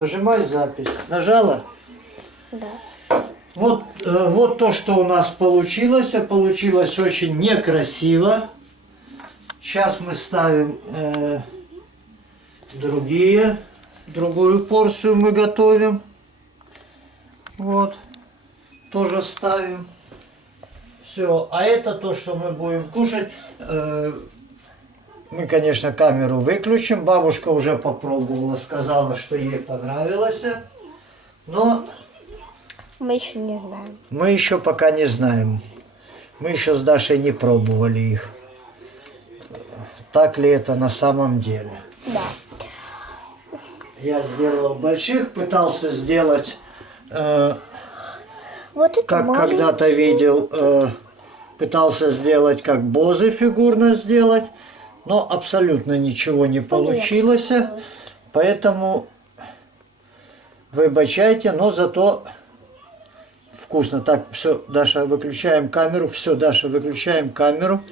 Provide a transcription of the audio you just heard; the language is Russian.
Нажимай запись. Нажала? Да. Вот, э, вот то, что у нас получилось. А Получилось очень некрасиво. Сейчас мы ставим э, другие, другую порцию мы готовим. Вот. Тоже ставим. Все. А это то, что мы будем кушать. Э, мы, конечно, камеру выключим. Бабушка уже попробовала, сказала, что ей понравилось. Но Мы еще не знаем. мы еще пока не знаем. Мы еще с Дашей не пробовали их. Так ли это на самом деле? Да. Я сделал больших, пытался сделать, э, Вот как маленький. когда-то видел, э, пытался сделать, как бозы фигурно сделать, но абсолютно ничего не получилось. Поэтому выбачайте, но зато вкусно. Так, все, Даша, выключаем камеру. Все, Даша, выключаем камеру.